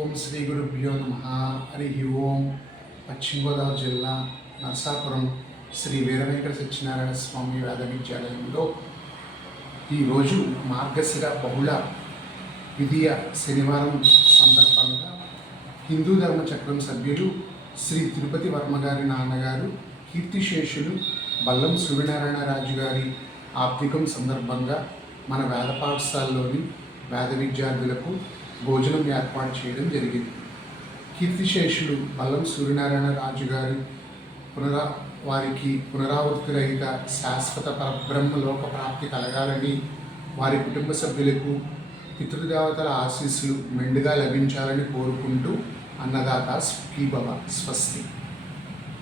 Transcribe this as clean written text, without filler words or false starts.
ఓం శ్రీ గురుభ్యో నమః. హరి ఓం. పశ్చిమ గోదావరి జిల్లా నర్సాపురం శ్రీ వీరవేంకట సత్యనారాయణ స్వామి వేద విద్యాలయంలో ఈరోజు మార్గశిర బహుళ విధియ శనివారం సందర్భంగా హిందూ ధర్మ చక్రం సభ్యులు శ్రీ తిరుపతి వర్మ గారి నాన్నగారు కీర్తిశేషులు బల్లం సూర్యనారాయణ రాజు గారి ఆప్తికం సందర్భంగా మన వేద పాఠశాలలోని వేద విద్యార్థులకు భోజనం ఏర్పాటు చేయడం జరిగింది. కీర్తిశేషులు బల్లం సూర్యనారాయణ రాజు గారి వారికి పునరావృతి రహిత శాశ్వత పరబ్రహ్మ లోక ప్రాప్తి కలగాలని, వారి కుటుంబ సభ్యులకు పితృదేవతల ఆశీస్సులు మెండుగా లభించాలని కోరుకుంటూ అన్నదాత సుఖీభవ. స్వస్తి.